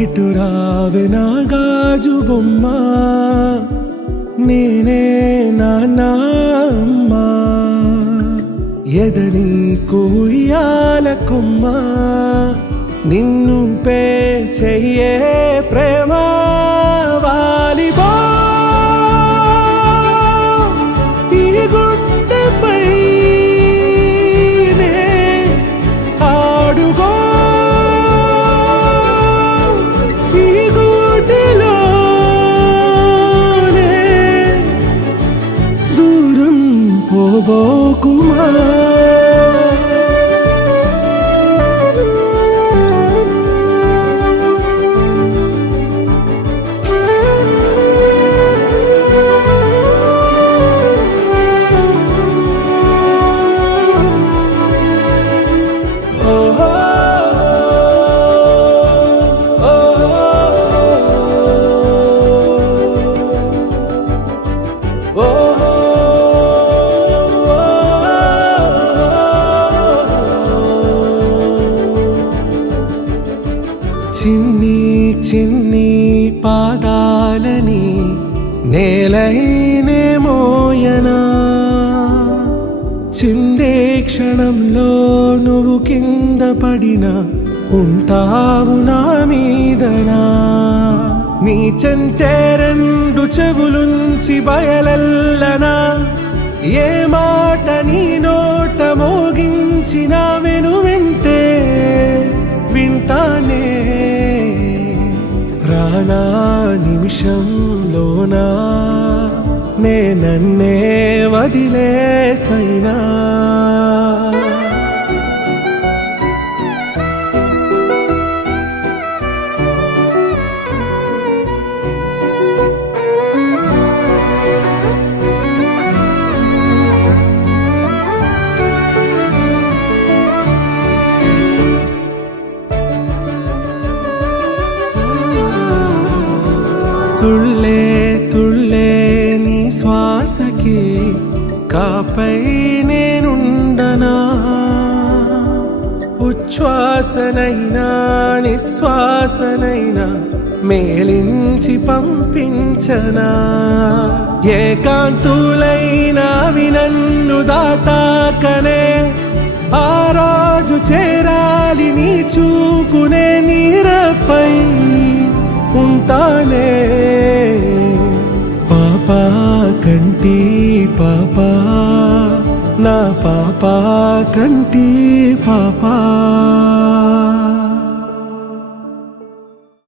ఇటు రావే నా గాజు బొమ్మ, నేనే నాన్న అమ్మ, ఎదని కుయ్యాల కొమ్మ, నిన్ను పే చెయ్యే ప్రేమ వాలిబా ఈ గుండెపై ఆడుగో పోబోకుమా చిన్ని చిన్ని పాదాలని నేలైనే మోయనా, చిందే క్షణంలో నువ్వు కింద పడినా ఉంటావు నా మీదనా, నీ చెంతే రెండు చెవులుంచి బయలెల్లనా, ఏ మాట నీ నోట మోగించిన వెను వింటే వింటానే, రానా నిమిషంలోనా నే నన్నే వదిలేసైనా. తుళ్ళే తుళ్ళే నీ శ్వాసకి కాపై నేనుండనా, ఉచ్ఛ్వాసనైనా నిశ్వాసనైనా మేలించి పంపించనా, ఏకాంతులైనవి నన్ను దాటాకనే ఆ రోజు చేరాలి నీ చూపునే నీరపై ఉంటానే, పాపా కంటి పాపా నా పాపా కంటి పాపా.